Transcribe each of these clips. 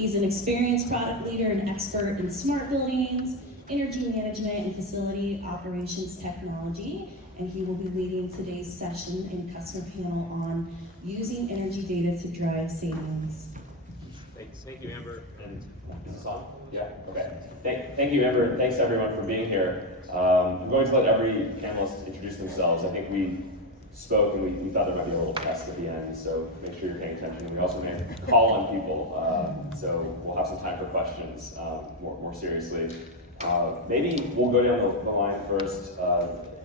He's an experienced product leader and expert in smart buildings, energy management, and facility operations technology. And he will be leading today's session and customer panel on using energy data to drive savings. Thank you, Amber. And is this on? Yeah. Okay. Thank you, Amber, and thanks everyone for being here. I'm going to let every panelist introduce themselves. I think we spoke and we thought there might be a little test at the end, so make sure you're paying attention. And we also may call on people, so we'll have some time for questions more seriously. Maybe we'll go down the line first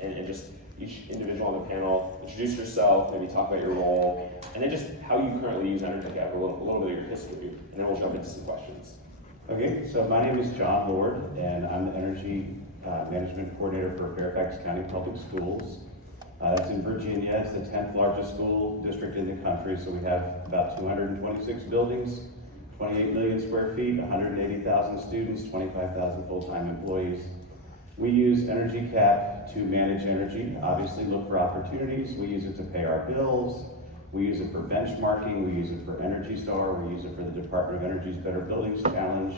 and just each individual on the panel, introduce yourself, maybe talk about your role, and then just how you currently use EnergyCAP, a little bit of your history, and then we'll jump into some questions. Okay, so my name is John Lord, and I'm the Energy Management Coordinator for Fairfax County Public Schools. It's in Virginia. It's the 10th largest school district in the country, so we have about 226 buildings, 28 million square feet, 180,000 students, 25,000 full-time employees. We use EnergyCAP to manage energy, obviously look for opportunities. We use it to pay our bills. We use it for benchmarking. We use it for Energy Star. We use it for the Department of Energy's Better Buildings Challenge.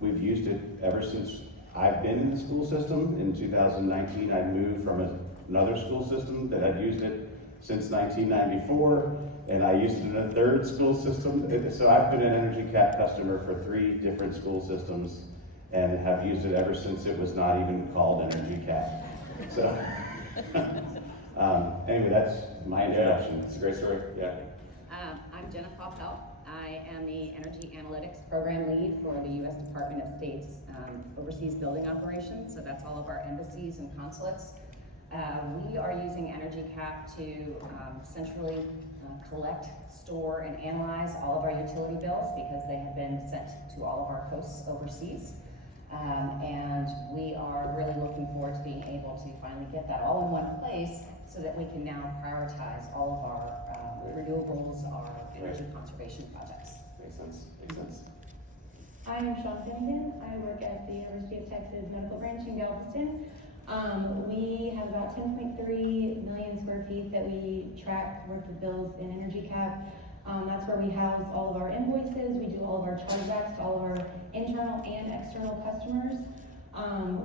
We've used it ever since I've been in the school system. In 2019, I moved from another school system that had used it since 1994, and I used it in a third school system. So I've been an EnergyCAP customer for 3 different school systems, and have used it ever since it was not even called EnergyCAP. So, anyway, that's my introduction. It's a great story. Yeah. I'm Jenna Faupel. I am the Energy Analytics Program Lead for the U.S. Department of State's Overseas Building Operations, so that's all of our embassies and consulates. We are using EnergyCAP to centrally collect, store, and analyze all of our utility bills because they have been sent to all of our hosts overseas. And we are really looking forward to being able to finally get that all in one place so that we can now prioritize all of our renewables, our energy conservation projects. Makes sense. I am Finegan. I work at the University of Texas Medical Branch in Galveston. We have about 10.3 million square feet that we track worth of bills in EnergyCAP. That's where we house all of our invoices. We do all of our chargebacks to all of our internal and external customers.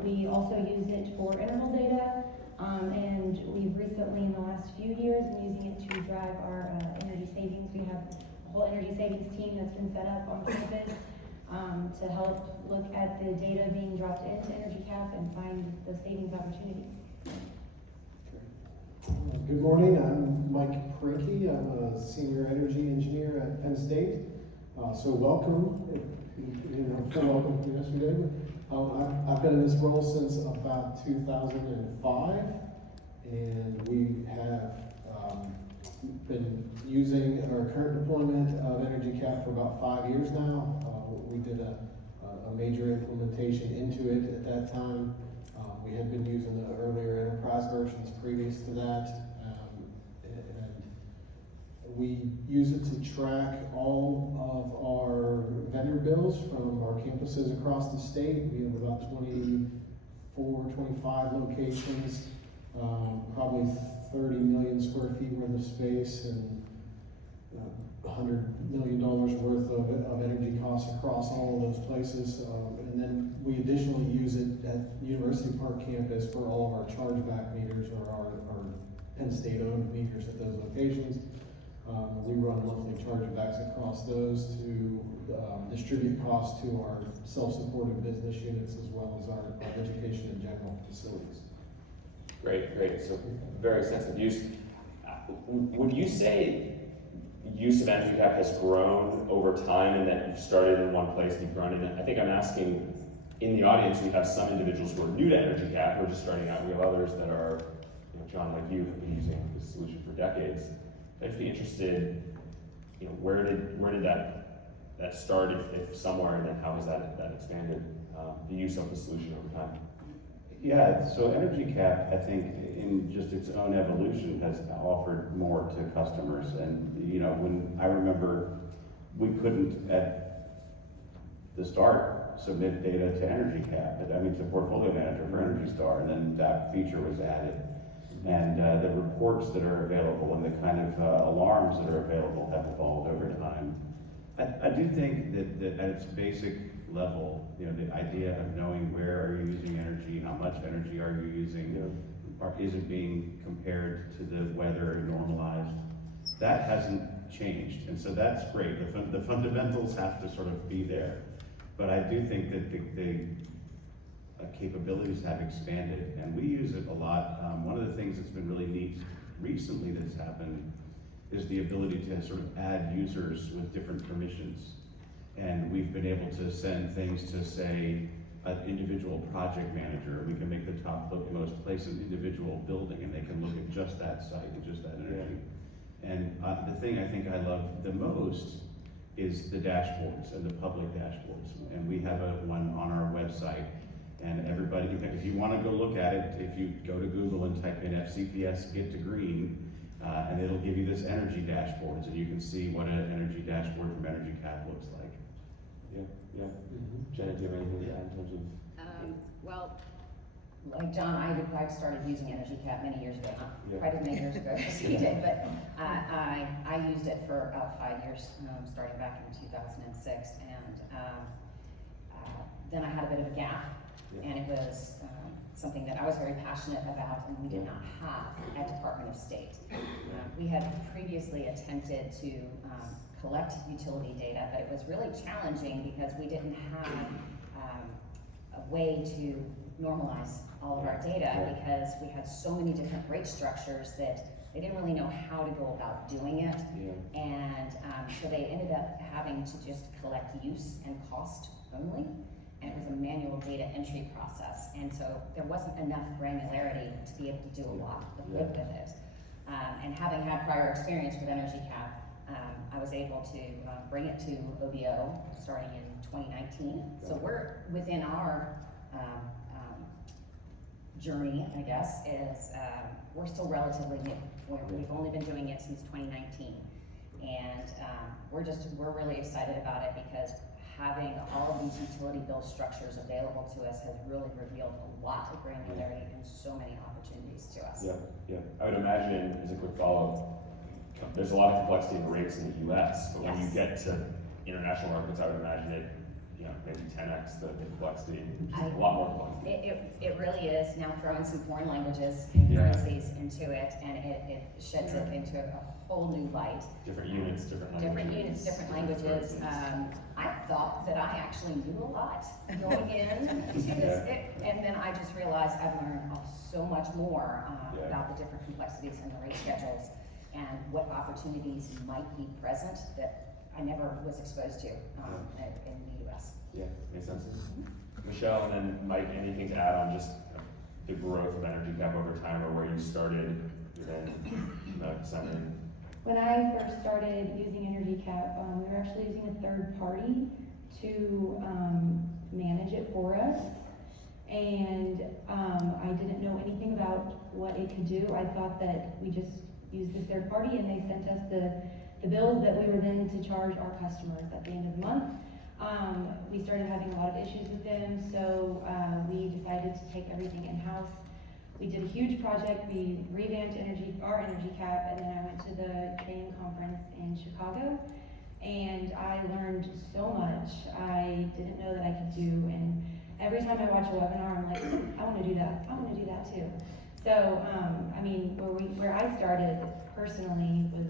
We also use it for interval data, and we've recently, in the last few years, been using it to drive our energy savings. We have a whole energy savings team that's been set up on campus to help look at the data being dropped into EnergyCAP and find the savings opportunities. Good morning, I'm Mike Prinkey. I'm a senior energy engineer at Penn State. So welcome, welcome to yesterday. I've been in this role since about 2005, and we have been using our current deployment of EnergyCAP for about 5 years now. We did a major implementation into it at that time. We had been using the earlier enterprise versions previous to that, and we use it to track all of our vendor bills from our campuses across the state. We have about 24, 25 locations, probably 30 million square feet worth of space, and $100 million worth of energy costs across all of those places. And then we additionally use it at University Park campus for all of our chargeback meters, or our Penn State owned meters at those locations. We run monthly chargebacks across those to distribute costs to our self-supported business units as well as our education and general facilities. Great. So very extensive use. Would you say use of EnergyCAP has grown over time, and that you've started in one place and you've grown in it? I think I'm asking, in the audience, we have some individuals who are new to EnergyCAP, who are just starting out. We have others that are, John, like you, have been using this solution for decades. I'd be interested, where did that start, if somewhere, and then how has that expanded the use of the solution over time? Yeah, so EnergyCAP, I think, in just its own evolution, has offered more to customers. And when I remember, we couldn't at the start submit data to EnergyCAP, to Portfolio Manager for Energy Star, and then that feature was added. And the reports that are available and the kind of alarms that are available have evolved over time. I do think that at its basic level, you know, the idea of knowing where are you using energy, how much energy are you using, or is it being compared to the weather normalized, that hasn't changed, and so that's great. The fundamentals have to sort of be there, but I do think that the capabilities have expanded, and we use it a lot. One of the things that's been really neat recently that's happened is the ability to sort of add users with different permissions. And we've been able to send things to, say, an individual project manager. We can make the top most place an individual building, and they can look at just that site and just that energy. And the thing I think I love the most is the dashboards and the public dashboards. And we have one on our website. And everybody, if you want to go look at it, if you go to Google and type in FCPS get to green, and it'll give you this energy dashboards, and you can see what an energy dashboard from EnergyCAP looks like. Yeah. Jenna, do you have anything to add in terms of? Well, like John, I started using EnergyCAP many years ago, not quite as many years ago as he did, but I used it for about 5 years, starting back in 2006, and then I had a bit of a gap, and it was something that I was very passionate about, and we did not have at Department of State. We had previously attempted to collect utility data, but it was really challenging because we didn't have a way to normalize all of our data because we had so many different rate structures that they didn't really know how to go about doing it. And so they ended up having to just collect use and cost only. And it was a manual data entry process. And so there wasn't enough granularity to be able to do a lot of good with it. And having had prior experience with EnergyCAP, I was able to bring it to OBO starting in 2019. So we're within our journey, I guess, is we're still relatively new. We've only been doing it since 2019. And we're really excited about it because having all of these utility bill structures available to us has really revealed a lot of granularity and so many opportunities to us. Yeah. I would imagine, as a quick follow-up, there's a lot of complexity in rates in the US, but when you get to international markets, I would imagine it, maybe 10x the complexity, a lot more complexity. It really is. Now throw in some foreign languages and currencies into it, and it sheds it into a whole new light. Different units, different languages. Different units, different languages. I thought that I actually knew a lot going into this, and then I just realized I've learned so much more about the different complexities and the rate schedules and what opportunities might be present that I never was exposed to in the US. Yeah, makes sense. Michelle, and then Mike, anything to add on just the growth of EnergyCAP over time, or where you started then December? When I first started using EnergyCAP, we were actually using a third party to manage it for us. And I didn't know anything about what it could do. I thought that we just used this third party and they sent us the bills that we were then to charge our customers at the end of the month. We started having a lot of issues with them, so we decided to take everything in-house. We did a huge project. We revamped our EnergyCAP, and then I went to the training conference in Chicago, and I learned so much I didn't know that I could do. And every time I watch a webinar, I'm like, I want to do that. I want to do that too. So, where I started personally was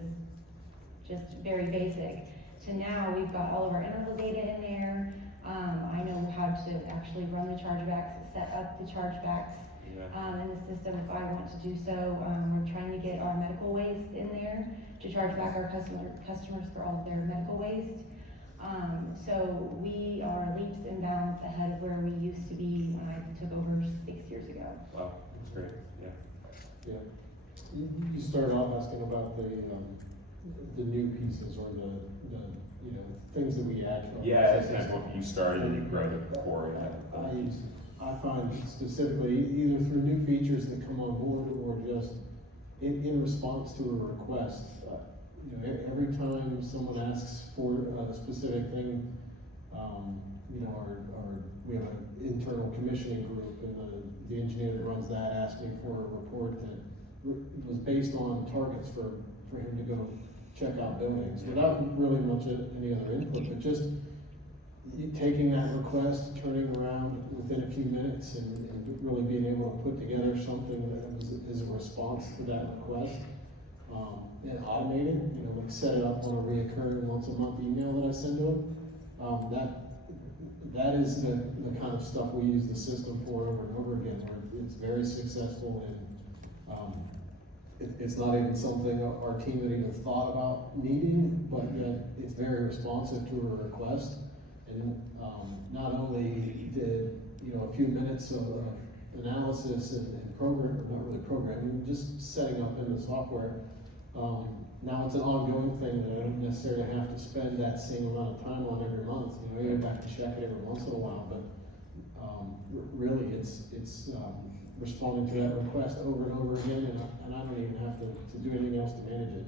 just very basic. To now, we've got all of our interval data in there. I know how to actually run the chargebacks, set up the chargebacks in the system if I want to do so. We're trying to get our medical waste in there to charge back our customers for all of their medical waste. So we are leaps and bounds ahead of where we used to be when I took over 6 years ago. Wow, that's great. Yeah. You started off asking about the new pieces or the things that we add to our That's kind of what you started and you grow the core. I find specifically either through new features that come on board or just in response to a request. Every time someone asks for a specific thing, we have an internal commissioning group, and the engineer that runs that asked me for a report that was based on targets for him to go check out buildings, without really much any other input, but just taking that request, turning around within a few minutes, and really being able to put together something that is a response to that request. And automate it, like set it up on a reoccurring once a month email that I send to them. That is the kind of stuff we use the system for over and over again, where it's very successful, and it's not even something our team had even thought about needing, but yet it's very responsive to a request. And not only did a few minutes of analysis and program, or not really programming, just setting up in the software. Now it's an ongoing thing that I don't necessarily have to spend that same amount of time on every month. I go back and check it every once in a while, but really it's responding to that request over and over again, and I don't even have to do anything else to manage it.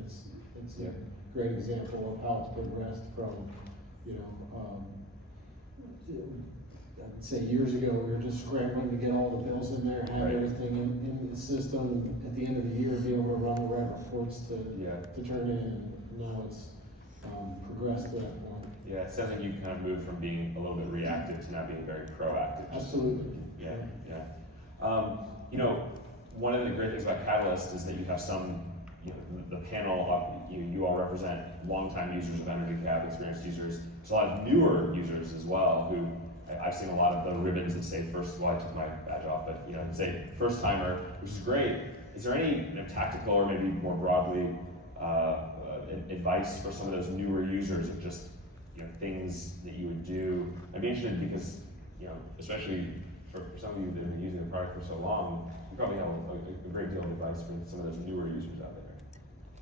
It's a great example of how it's progressed from, I'd say years ago, we were just scrambling to get all the bills in there, have everything in the system, and at the end of the year, be able to run the right reports to turn in, and now it's progressed to that point. Yeah, it sounds like you've kind of moved from being a little bit reactive to now being very proactive. Absolutely. Yeah. One of the great things about Catalyst is that you have some, the panel, you all represent longtime users of EnergyCAP, experienced users. There's a lot of newer users as well who, I've seen a lot of the ribbons that say I took my badge off, but say first timer, which is great. Is there any tactical or maybe more broadly advice for some of those newer users of just things that you would do? I'd be interested because especially for some of you that have been using the product for so long, you probably have a great deal of advice for some of those newer users out there.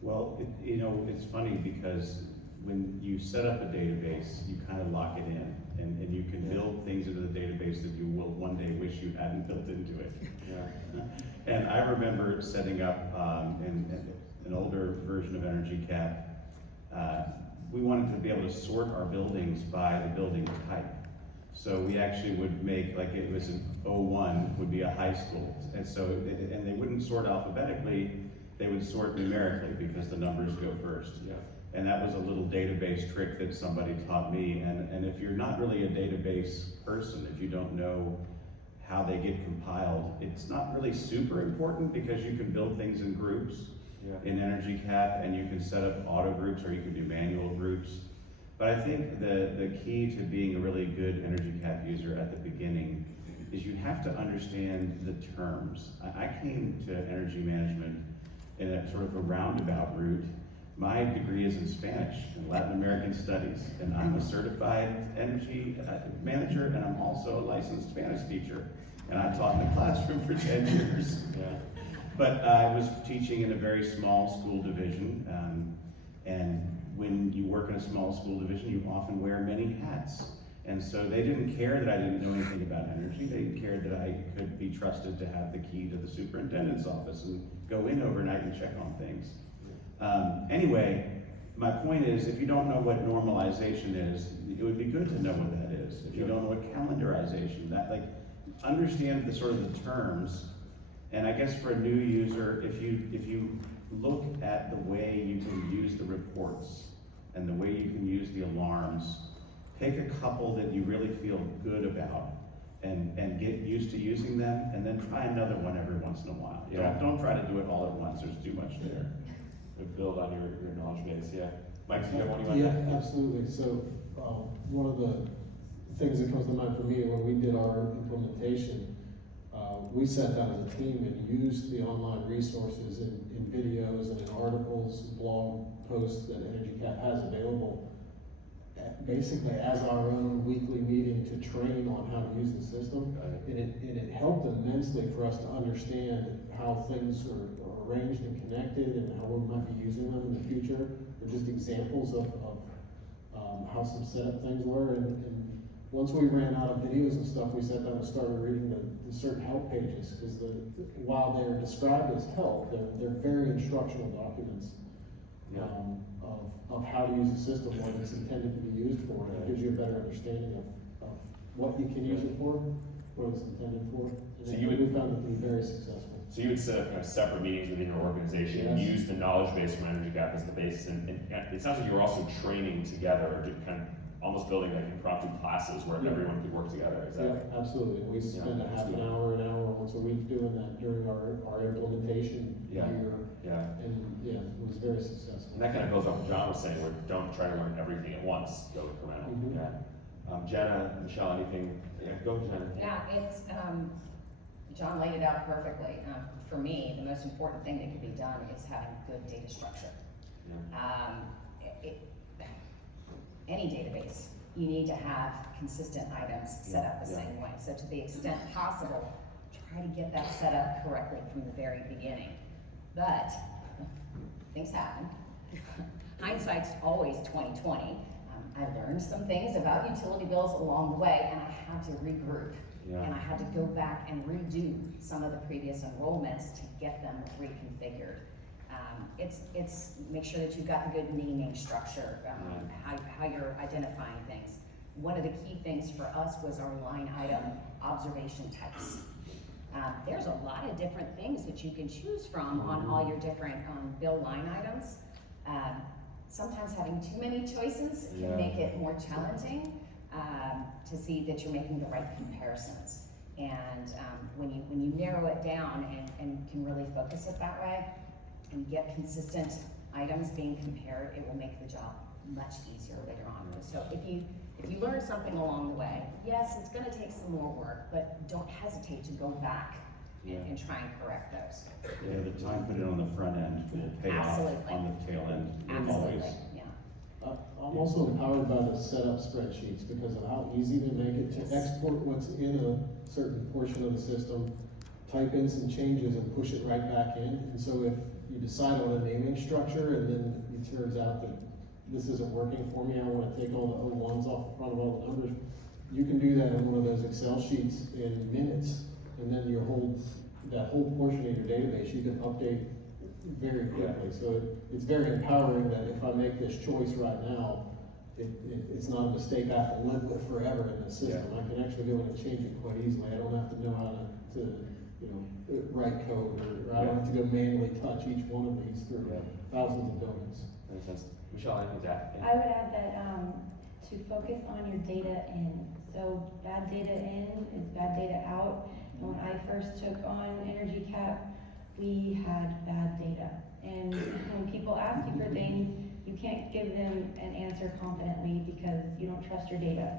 Well, it's funny because when you set up a database, you kind of lock it in, and you can build things into the database that you will one day wish you hadn't built into it. Yeah. And I remember setting up an older version of EnergyCAP. We wanted to be able to sort our buildings by the building type. So we actually would make, like it was an 01 would be a high school. And so, and they wouldn't sort alphabetically, they would sort numerically because the numbers go first. Yeah. And that was a little database trick that somebody taught me. And if you're not really a database person, if you don't know how they get compiled, it's not really super important because you can build things in groups in EnergyCAP, and you can set up auto groups or you can do manual groups. But I think the key to being a really good EnergyCAP user at the beginning is you have to understand the terms. I came to energy management in a sort of a roundabout route. My degree is in Spanish and Latin American studies, and I'm a certified energy manager, and I'm also a licensed Spanish teacher. And I taught in the classroom for 10 years. But I was teaching in a very small school division, and when you work in a small school division, you often wear many hats. And so they didn't care that I didn't know anything about energy. They cared that I could be trusted to have the key to the superintendent's office and go in overnight and check on things. Anyway, my point is, if you don't know what normalization is, it would be good to know what that is. If you don't know what calendarization, understand the sort of the terms. And I guess for a new user, if you look at the way you can use the reports and the way you can use the alarms, pick a couple that you really feel good about and get used to using them, and then try another one every once in a while. Don't try to do it all at once, there's too much there. Build on your knowledge base, Mike, do you have one you want to add? Yeah, absolutely. So one of the things that comes to mind for me when we did our implementation, we sat down as a team and used the online resources in videos and in articles, blog posts that EnergyCAP has available, basically as our own weekly meeting to train on how to use the system. And it helped immensely for us to understand how things are arranged and connected and how we might be using them in the future. They're just examples of how some setup things were. And once we ran out of videos and stuff, we sat down and started reading the certain help pages, because while they're described as help, they're very instructional documents of how to use the system, what it's intended to be used for. And it gives you a better understanding of what you can use it for. what it's intended for. So And you would- we found it to be very successful. So you would set up kind of separate meetings within your organization and Yes. use the knowledge base from EnergyCAP as the basis, and it sounds like you were also training together, or kind of almost building like impromptu classes where Yeah. everyone could work together, is Yeah, that? absolutely. We spend a that's half an good. hour once a week doing that during our implementation Yeah. year. Yeah, And yeah, it was very successful. and that kind of goes off what John was saying, where don't try to learn everything at once, go incremental, Mhm. yeah. Jenna, Michelle, anything? Yeah, go Jenna. Yeah, it's, John laid it out perfectly. For me, the most important thing that can be done is having good data structure. Yeah. Any database, you need to have consistent items set up the Yeah. same way. So to the extent possible, try to get that set up correctly from the very beginning. But things happen. Hindsight's always 20/20. I learned some things about utility bills along the way, and I had to regroup. Yeah. And I had to go back and redo some of the previous enrollments to get them reconfigured. It's make sure that you've got the good naming structure, how you're identifying things. One of the key things for us was our line item observation types. There's a lot of different things that you can choose from on all your different bill line items. Sometimes having too many choices can Yeah. make it more challenging to see that you're making the right comparisons. And when you narrow it down and can really focus it that way and get consistent items being compared, it will make the job much easier later on. So if you learn something along the way, yes, it's gonna take some more work, but don't hesitate to go back and try and correct those. Yeah, the time put in on the front end will pay off Absolutely. on the tail end, Absolutely, always. yeah. I'm also empowered by the setup spreadsheets because of how easy they make it to export what's in a certain portion of the system, type in some changes and push it right back in. And so if you decide on a naming structure and then it turns out that this isn't working for me, I wanna take all the O1s off the front of all the numbers, you can do that in one of those Excel sheets in minutes. And then that whole portion of your database, you can update very quickly. So it's very empowering that if I make this choice right now, it's not a mistake I have to live with forever in the system. I can actually go in and change it quite easily. I don't have to know how to write code, or I don't have to go manually touch each one of these through thousands of buildings. Makes sense. Michelle, anything to add? I would add that, to focus on your data in. So bad data in is bad data out. And when I first took on EnergyCAP, we had bad data. And when people ask you for things, you can't give them an answer confidently because you don't trust your data.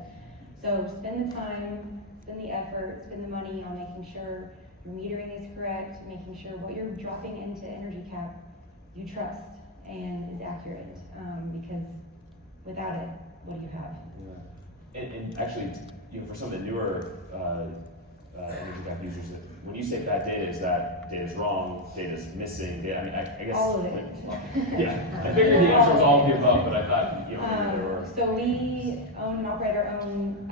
So spend the time, spend the effort, spend the money on making sure your metering is correct, making sure what you're dropping into EnergyCAP you trust and is accurate. Because without it, what do you have? Yeah. And actually, for some of the newer EnergyCAP users, when you say bad data, is that data's wrong, data's missing? I mean, I guess. All of it. Yeah, I figured the answer was all of the above, but I thought maybe there were. So we own and operate our own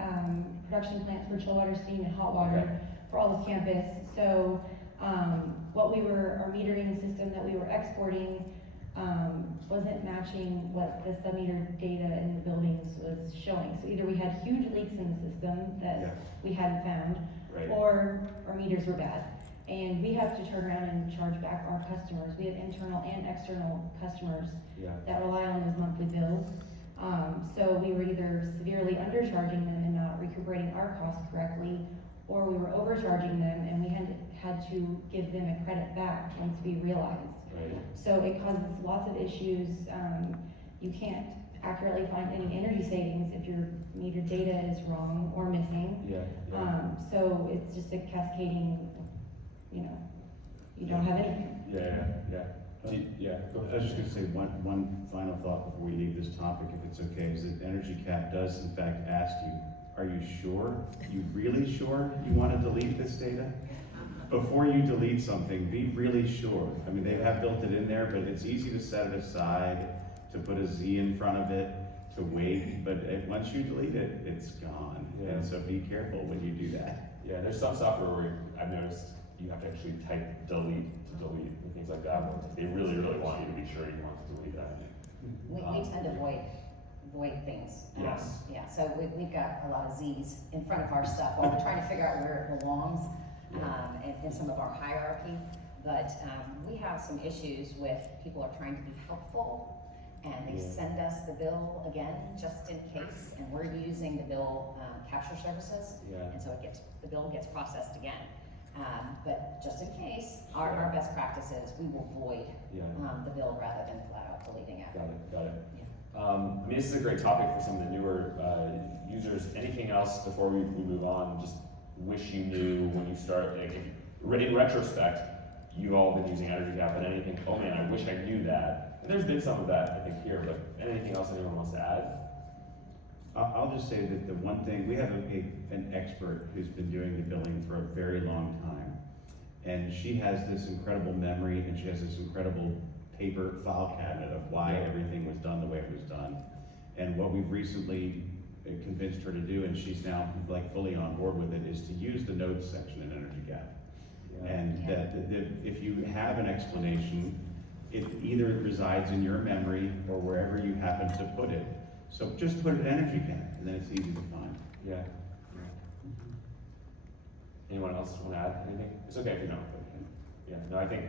production plants for chill water, steam, and hot water for all of campus. So our metering system that we were exporting wasn't matching what the sub-meter data in the buildings was showing. So either we had huge leaks in the system that we hadn't found, or our meters were bad. And we have to turn around and charge back our customers. We have internal and external customers that rely on those monthly bills. So we were either severely undercharging them and not recuperating our costs correctly, or we were overcharging them and we had to give them a credit back once we realized. So it causes lots of issues. You can't accurately find any energy savings if your meter data is wrong or missing. So it's just a cascading, you don't have anything. I was just gonna say one final thought before we leave this topic, if it's okay, is that EnergyCAP does in fact ask you, are you sure? You really sure you want to delete this data? Before you delete something, be really sure. I mean, they have built it in there, but it's easy to set it aside, to put a Z in front of it, to wait, but once you delete it, it's gone. And so be careful when you do that. Yeah, there's some software where I've noticed you have to actually type delete to delete and things like that. They really, really want you to be sure you want to delete that. We tend to avoid void things. Yes. Yeah, so we've got a lot of Z's in front of our stuff while we're trying to figure out where it belongs in some of our hierarchy. But we have some issues with people are trying to be helpful, and they send us the bill again just in case, and we're using the bill capture services, and so the bill gets processed again. But just in case, our best practice is we will void the bill rather than flat out deleting it. Got it. I mean, this is a great topic for some of the newer users. Anything else before we move on? Just wish you knew when you start, like, in retrospect, you've all been using EnergyCAP, and anything, oh man, I wish I knew that. And there's been some of that, I think, here, but anything else anyone wants to add? I'll just say that the one thing, we have an expert who's been doing the billing for a very long time. And she has this incredible memory, and she has this incredible paper file cabinet of why everything was done the way it was done. And what we've recently convinced her to do, and she's now like fully on board with it, is to use the notes section in EnergyCAP. And that if you have an explanation, it either resides in your memory or wherever you happen to put it. So just put it in EnergyCAP, and then it's easy to find. Anyone else want to add anything? It's okay if you don't. But I think,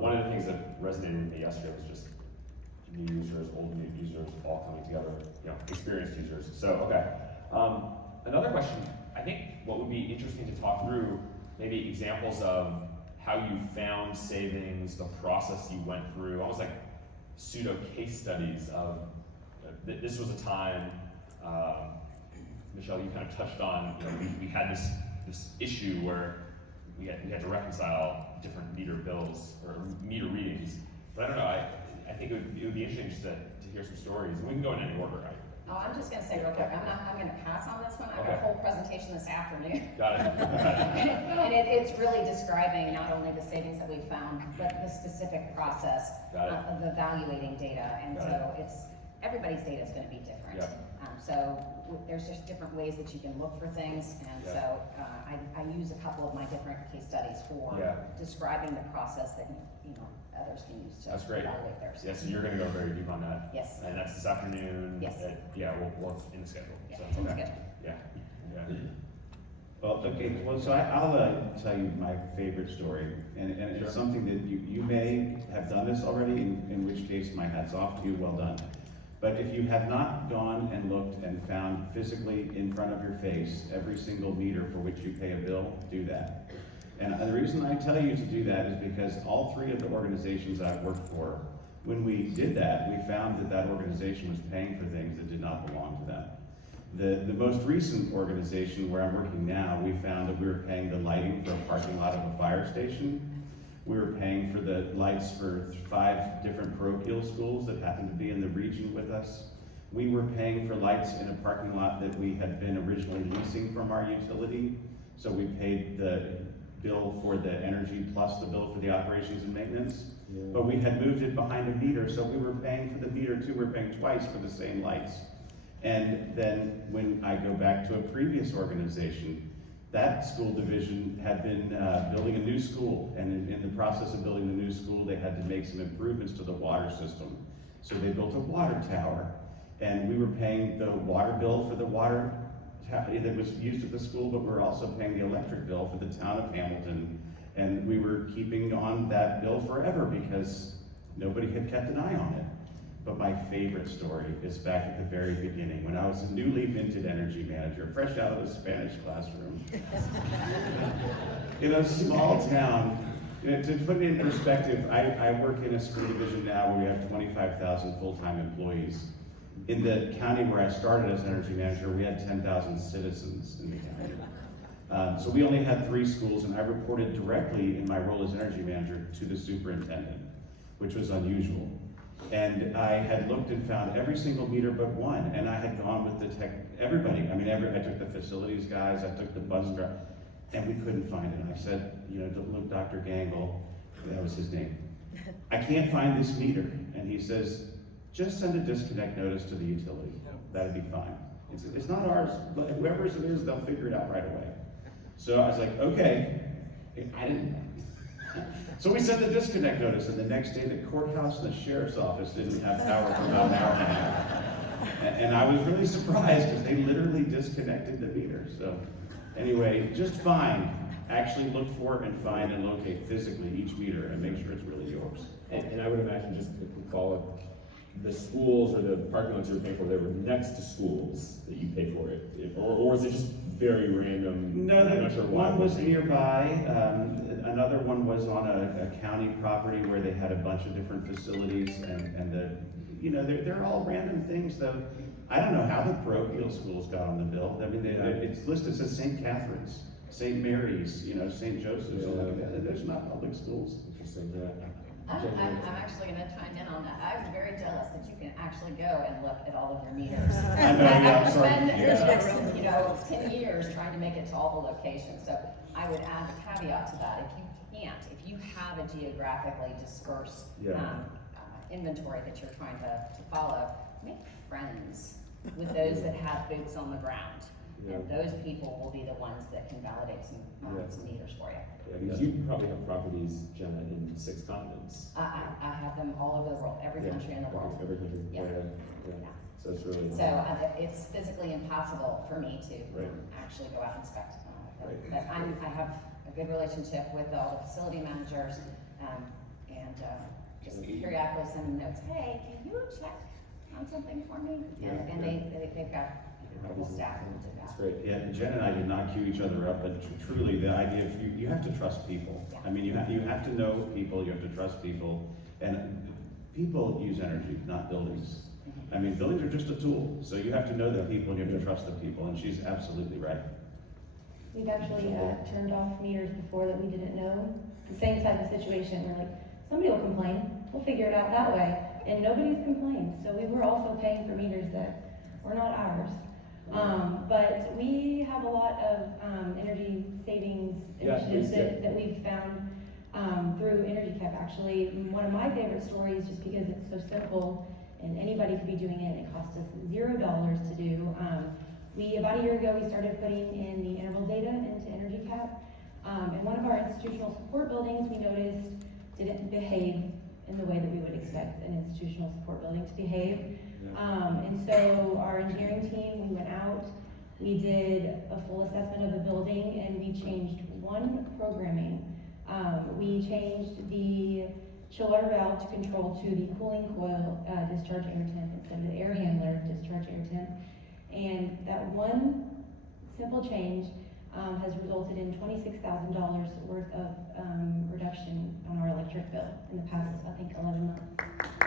one of the things that resonated with me yesterday was just new users, old new users, all coming together, experienced users. So, another question, I think what would be interesting to talk through, maybe examples of how you found savings, the process you went through, almost like pseudo case studies of, this was a time, Michelle, you kind of touched on, we had this issue where we had to reconcile different meter bills or meter readings. But I don't know, I think it would be interesting just to hear some stories, and we can go in any order, right? Oh, I'm just gonna say real quick, I'm gonna pass on this one. I've got a whole presentation this afternoon. Got it. And it's really describing not only the savings that we found, but the specific process of evaluating data. And so everybody's data is gonna be different. So there's just different ways that you can look for things. And so I use a couple of my different case studies for describing the process that others can use to evaluate theirs. So you're going to go very deep on that. Yes. And that's this afternoon. Yes. We'll in the schedule. Yeah, So it's in the okay. schedule. So I'll tell you my favorite story, and it's something that you may have done this already, in which case my hat's off to you, well done. But if you have not gone and looked and found physically in front of your face every single meter for which you pay a bill, do that. And the reason I tell you to do that is because all three of the organizations I've worked for, when we did that, we found that organization was paying for things that did not belong to them. The most recent organization where I'm working now, we found that we were paying the lighting for a parking lot of a fire station. We were paying for the lights for 5 different parochial schools that happened to be in the region with us. We were paying for lights in a parking lot that we had been originally leasing from our utility. So we paid the bill for the energy plus the bill for the operations and maintenance. But we had moved it behind a meter, so we were paying for the meter too. We were paying twice for the same lights. And then when I go back to a previous organization, that school division had been building a new school, and in the process of building the new school, they had to make some improvements to the water system. So they built a water tower, and we were paying the water bill for the water that was used at the school, but we were also paying the electric bill for the town of Hamilton, and we were keeping on that bill forever because nobody had kept an eye on it. But my favorite story is back at the very beginning when I was a newly minted energy manager, fresh out of the Spanish classroom. In a small town, to put it in perspective, I work in a school division now where we have 25,000 full-time employees. In the county where I started as energy manager, we had 10,000 citizens in the county. So we only had 3 schools, and I reported directly in my role as energy manager to the superintendent, which was unusual. And I had looked and found every single meter but one, and I had gone with everybody. I mean, I took the facilities guys, I took the bus driver, and we couldn't find it. And I said, look, Dr. Gangle, that was his name, I can't find this meter. And he says, just send a disconnect notice to the utility. That'd be fine. It's not ours, but whoever's it is, they'll figure it out right away. So I was like, okay. I didn't. So we sent the disconnect notice, and the next day the courthouse and the sheriff's office didn't have power for about an hour and a half. And I was really surprised because they literally disconnected the meter. So anyway, just actually look for and find and locate physically each meter and make sure it's really yours. And I would imagine, just if we call it, the schools or the parking lots you were paying for, they were next to schools that you paid for it, or is it just very random? No, I'm not sure why. one was nearby. Another one was on a county property where they had a bunch of different facilities, and they're all random things though. I don't know how the parochial schools got on the bill. I mean, it's listed as St. Catherine's, St. Mary's, St. Joseph's. There's not public schools. Interesting, yeah. I'm actually gonna chime in on that. I'm very jealous that you can actually go and look at all of your meters. I know, yeah, I'm sorry. Spend the Yeah. next, 10 years trying to make it to all the locations. So I would add a caveat to that. If you have a geographically dispersed inventory that you're trying to follow, make friends with those that have boots on the ground. Yeah. And those people will be the ones that can validate some meters for you. Yeah, because you probably have properties, Jenna, in 6 continents. I have them all over the world, every country in the world. Every country, Yeah. yeah. Yeah. So it's really. So it's physically impossible for me to Right. actually go out and inspect. Right. But I have a good relationship with all the facility managers, and just periodically send them notes. Hey, can you check on something for me? And they've got a whole staff who do That's that. great. Yeah, Jen and I did not cue each other up, but truly the idea of you have to trust people. Yeah. I mean, you have to know people, you have to trust people, and people use energy, not buildings. I mean, buildings are just a tool, so you have to know the people and you have to trust the people, and she's absolutely right. We've actually turned off meters before that we didn't know. The same type of situation, we're like, somebody will complain, we'll figure it out that way. And nobody's complained, so we were also paying for meters that were not ours. But we have a lot of energy savings initiatives that we've found through EnergyCAP actually. One of my favorite stories, just because it's so simple and anybody could be doing it, and it cost us $0 to do. About a year ago, we started putting in the interval data into EnergyCAP. And one of our institutional support buildings we noticed didn't behave in the way that we would expect an institutional support building to behave. And so our engineering team, we went out, we did a full assessment of the building, and we changed one programming. We changed the chill water valve to control to the cooling coil discharge air temp instead of the air handler discharge air temp. And that one simple change has resulted in $26,000 worth of reduction on our electric bill in the past, I think, 11 months.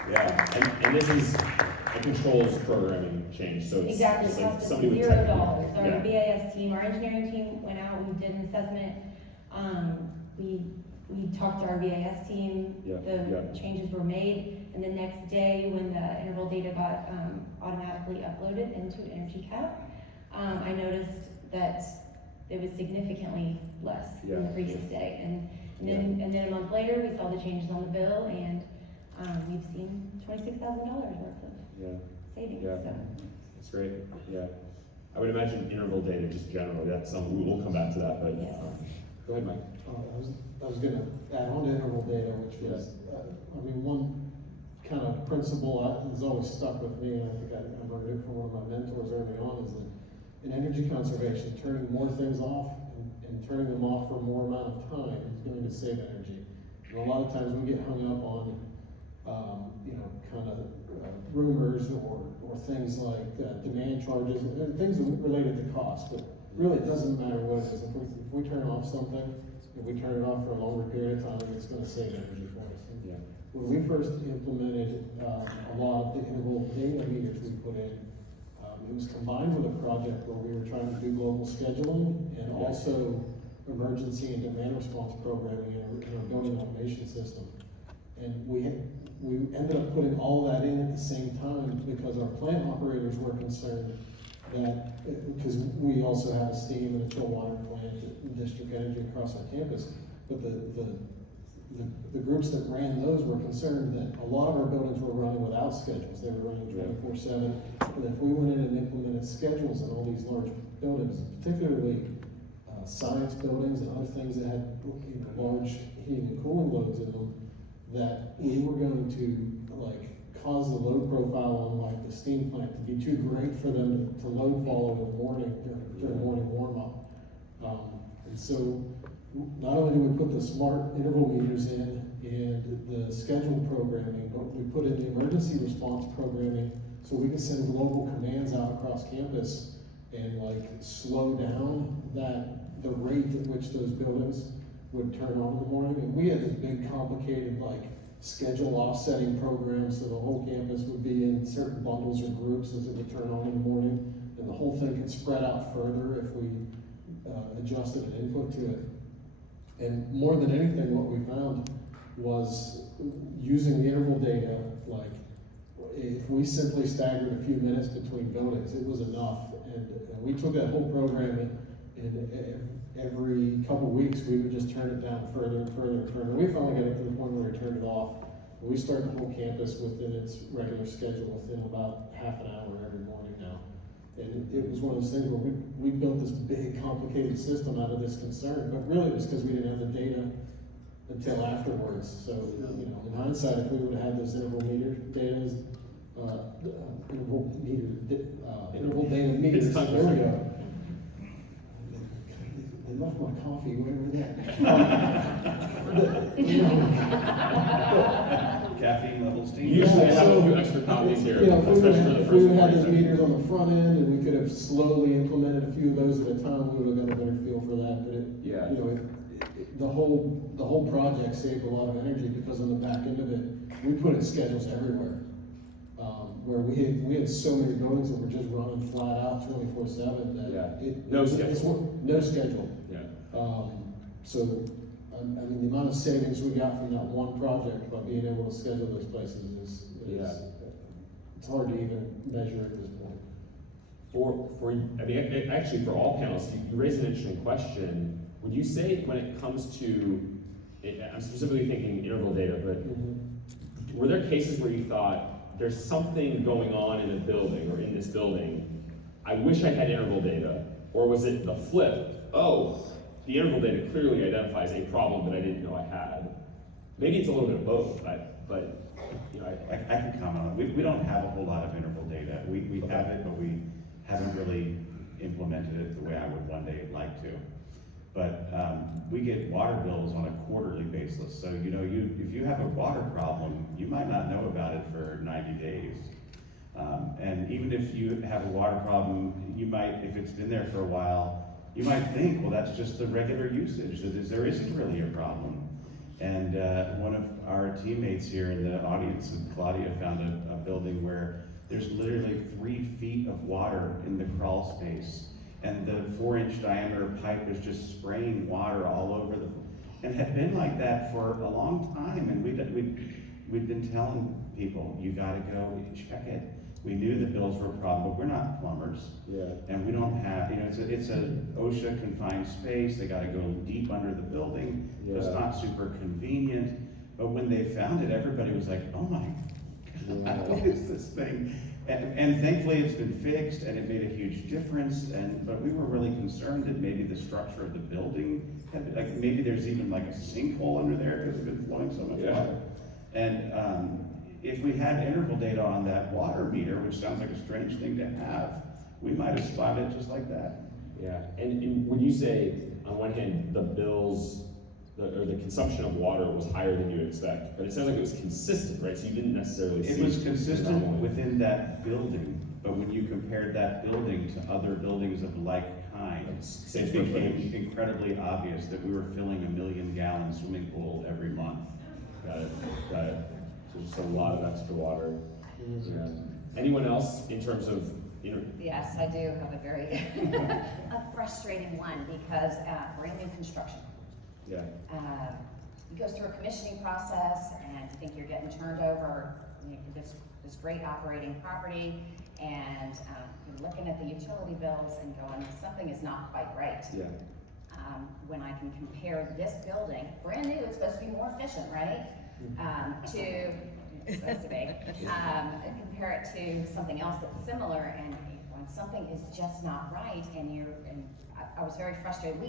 Yeah, and this is a controls programming change, so it's Exactly, it's it like cost us somebody would $0. tech- Our yeah. BAS team, our engineering team went out, we did an assessment. We talked to our VAS team, the changes were made, and the next day when the interval data got automatically uploaded into EnergyCAP, I noticed that it was significantly less than the previous day. And then a month later, we saw the changes on the bill, and we've seen $26,000 worth of savings. Yeah. So. That's great, yeah. I would imagine interval data just generally, that's something, we'll come back to that, but, Yes. Go ahead, Mike. I was gonna add on to interval data, which was, one kind of principle has always stuck with me, and I think I learned it from one of my mentors early on, is that in energy conservation, turning more things off and turning them off for more amount of time is going to save energy. And a lot of times we get hung up on, rumors or things like demand charges and things related to cost, but really it doesn't matter what it is. If we turn off something, if we turn it off for a longer period of time, it's going to save energy for us. Yeah. When we first implemented a lot of the interval data meters we put in, it was combined with a project where we were trying to do global scheduling and also emergency and demand response programming in our building automation system. And we ended up putting all that in at the same time because our plant operators were concerned that, because we also have a steam and a chill water plant and district energy across our campus, but the groups that ran those were concerned that a lot of our buildings were running without schedules. They were running 24/7. And if we went in and implemented schedules in all these large buildings, particularly science buildings and other things that had large heating and cooling loads in them, that we were going to caused the load profile on like the steam plant to be too great for them to load follow in the morning during morning warm up. And so not only do we put the smart interval meters in and the scheduled programming, but we put in the emergency response programming so we can send global commands out across campus and like slow down the rate at which those buildings would turn on in the morning. And we had this big complicated like schedule offsetting program so the whole campus would be in certain bundles or groups as it would turn on in the morning, and the whole thing could spread out further if we adjusted an input to it. And more than anything, what we found was using the interval data, like if we simply staggered a few minutes between buildings, it was enough. And we took that whole program and every couple weeks we would just turn it down further and further and further. We finally got it to the point where we turned it off. We start the whole campus within its regular schedule within about half an hour every morning now. And it was one of those things where we built this big complicated system out of this concern, but really it was because we didn't have the data until afterwards. So, you know, in hindsight, if we would have had those interval data meters, there we go. They left my coffee way over there. Caffeine levels change. Usually I have a few extra copies here, You know, if especially for the we first would have one. those meters on the front end and we could have slowly implemented a few of those at a time, we would have got a better feel for that. But Yeah. you know, the whole project saved a lot of energy because on the back end of it, we put in schedules everywhere. Where we had so many buildings that were just running flat out 24/7 that Yeah. it No it's schedule. no schedule. Yeah. So I mean, the amount of savings we got from that one project by being able to schedule those places is it's hard to even measure at this point. I mean, actually, for all panelists, you raised an interesting question. Would you say when it comes to, I'm specifically thinking interval data, but were there cases where you thought, there's something going on in a building or in this building, I wish I had interval data? Or was it the flip? Oh, the interval data clearly identifies a problem that I didn't know I had. Maybe it's a little bit of both, but you know, I can comment on it. We don't have a whole lot of interval data. We have it, but we haven't really implemented it the way I would one day like to. But we get water bills on a quarterly basis. So, you know, if you have a water problem, you might not know about it for 90 days. And even if you have a water problem, you might, if it's been there for a while, you might think, well, that's just the regular usage, that there isn't really a problem. And one of our teammates here in the audience, Claudia, found a building where there's literally 3 feet of water in the crawl space. And the 4-inch diameter pipe was just spraying water all over and had been like that for a long time. And we'd been telling people, you gotta go check it. We knew the bills were a problem, but we're not plumbers. yeah. And we don't have, you know, it's a OSHA confined space. They gotta go deep under the building. So it's Yeah. not super convenient. But when they found it, everybody was like, oh my God, what is this thing? And thankfully it's been fixed and it made a huge difference. But we were really concerned that maybe the structure of the building had, like maybe there's even like a sinkhole under there because it's been flowing so much water. And if we had interval data on that water meter, which sounds like a strange thing to have, we might have spotted it just like that. Yeah, and would you say, on one hand, the bills, or the consumption of water was higher than you would expect, but it sounds like it was consistent, right? So you didn't necessarily see. It was consistent anomaly. within that building, but when you compared that building to other buildings of like kind, Same it square became footage. incredibly obvious that we were filling a 1 million gallon swimming pool every month. Got it. So just a lot of extra water. Yeah. Anyone else in terms of, you know? Yes, I do have a very a frustrating one because brand new construction. Yeah. You go through a commissioning process and you think you're getting turned over this great operating property, and you're looking at the utility bills and going, something is not quite right. Yeah. When I can compare this building, brand new, it's supposed to be more efficient, right? It's supposed to be. Compare it to something else that's similar, and when something is just not right, and I was very frustrated.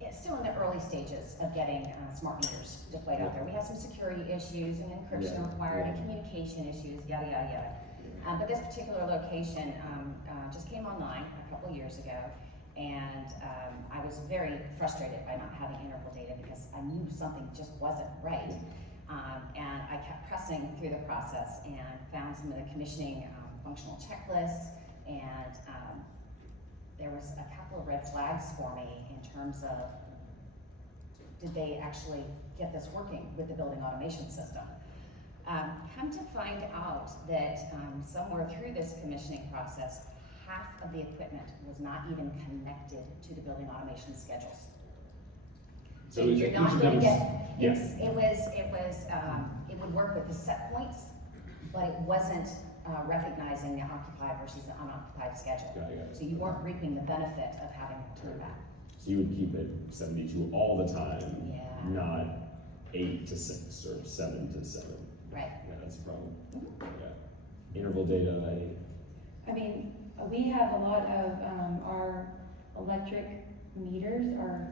it's still in the early stages of getting smart meters deployed out there. We have some security issues and encryption required and communication issues, yada, yada, yada. But this particular location just came online a couple years ago, and I was very frustrated by not having interval data because I knew something just wasn't right. And I kept pressing through the process and found some of the commissioning functional checklists, and there was a couple of red flags for me in terms of, did they actually get this working with the building automation system? Come to find out that somewhere through this commissioning process, half of the equipment was not even connected to the building automation schedules. So you're not going to get, it would work with the set points, but it wasn't recognizing the occupied versus the unoccupied schedule. Got it. So you weren't reaping the benefit of having to turn back. So you would keep it 72 all the time, Yeah. not 8 to 6 or 7 to 7. Right. Yeah, that's a problem. Yeah. Interval data, I mean, we have a lot of our electric meters are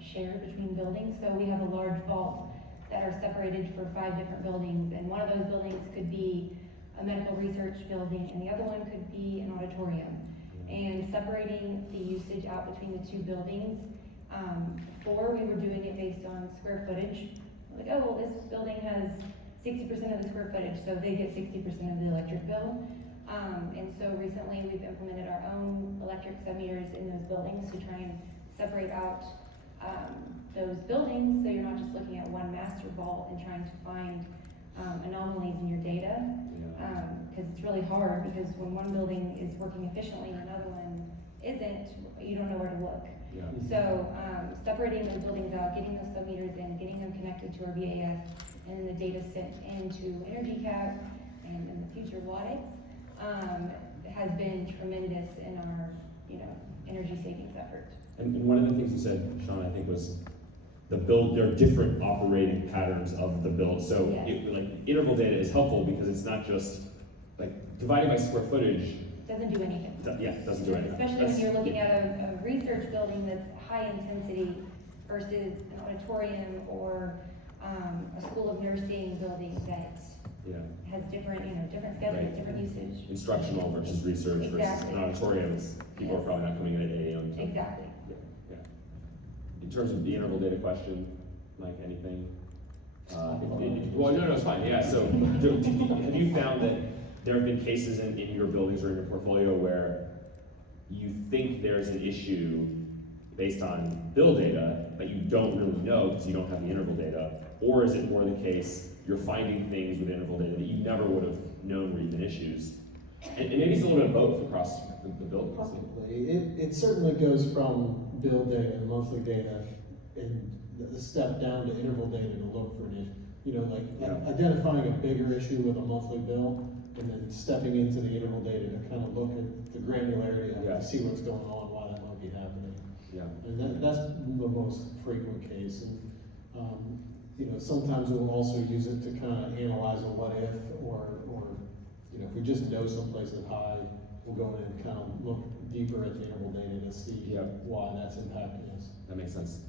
shared between buildings, so we have a large vault that are separated for 5 different buildings, and one of those buildings could be a medical research building, and the other one could be an auditorium. And separating the usage out between the 2 buildings, before we were doing it based on square footage. Like, oh, well, this building has 60% of the square footage, so they get 60% of the electric bill. And so recently we've implemented our own electric sub-meters in those buildings to try and separate out those buildings, so you're not just looking at one master vault and trying to find anomalies in your data. Because it's really hard, because when one building is working efficiently and another one isn't, you don't know where to look. Yeah. So separating those buildings out, getting those sub-meters in, getting them connected to our BAS, and then the data sent into EnergyCAP and in the future WADX has been tremendous in our, energy savings effort. And one of the things you said, Sean, I think was the build, there are different operating patterns of the build. So Yes. Interval data is helpful because it's not just divided by square footage. Doesn't do anything. Doesn't do anything. Especially when you're looking at a research building that's high intensity versus an auditorium or a school of nursing building that has different, different schedules, Right. different usage. Instructional versus research versus Exactly. an auditorium. People are probably not coming in at 8 a.m. Exactly. Yeah. In terms of the interval data question, Mike, anything? Well, no, it's fine. Yeah. So, have you found that there have been cases in your buildings or in your portfolio where you think there's an issue based on bill data, but you don't really know because you don't have the interval data? Or is it more the case you're finding things with interval data that you never would have known were even issues? And maybe it's a little bit of both across the buildings. Possibly. It certainly goes from bill data and monthly data and the step down to interval data to look for an issue. Identifying a bigger issue with a monthly bill and then stepping into the interval data to kind of look at the granularity of it, to see what's going on, why that might be happening. Yeah. And that's the most frequent case. And sometimes we'll also use it to kind of analyze a what if, or if we just know someplace is high, we'll go in and kind of look deeper at the interval data to see why that's impacting us. That makes sense.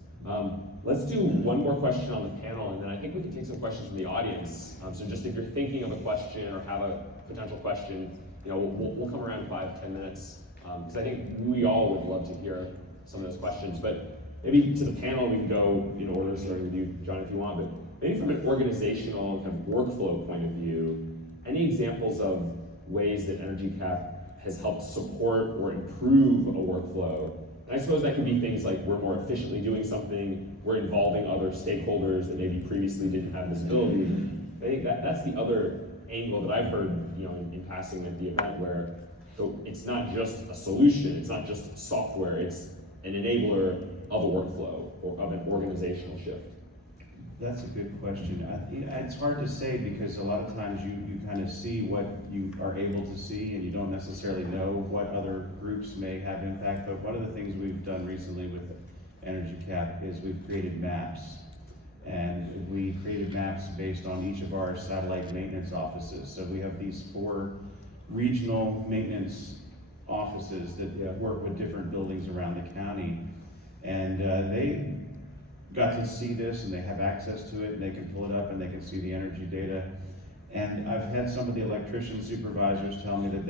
Let's do one more question on the panel, and then I think we can take some questions from the audience. So just if you're thinking of a question or have a potential question, we'll come around in 5-10 minutes, because I think we all would love to hear some of those questions. But maybe to the panel, we can go in order, starting with you, John, if you want, but maybe from an organizational kind of workflow point of view, any examples of ways that EnergyCAP has helped support or improve a workflow? And I suppose that could be things like we're more efficiently doing something, we're involving other stakeholders that maybe previously didn't have visibility. I think that's the other angle that I've heard, in passing at the event, where it's not just a solution, it's not just software, it's an enabler of a workflow or of an organizational shift. That's a good question. It's hard to say because a lot of times you kind of see what you are able to see and you don't necessarily know what other groups may have impact. But one of the things we've done recently with EnergyCAP is we've created maps. And we created maps based on each of our satellite maintenance offices. So we have these 4 regional maintenance offices that work with different buildings around the county. And they got to see this, and they have access to it, and they can pull it up, and they can see the energy data. And I've had some of the electrician supervisors tell me that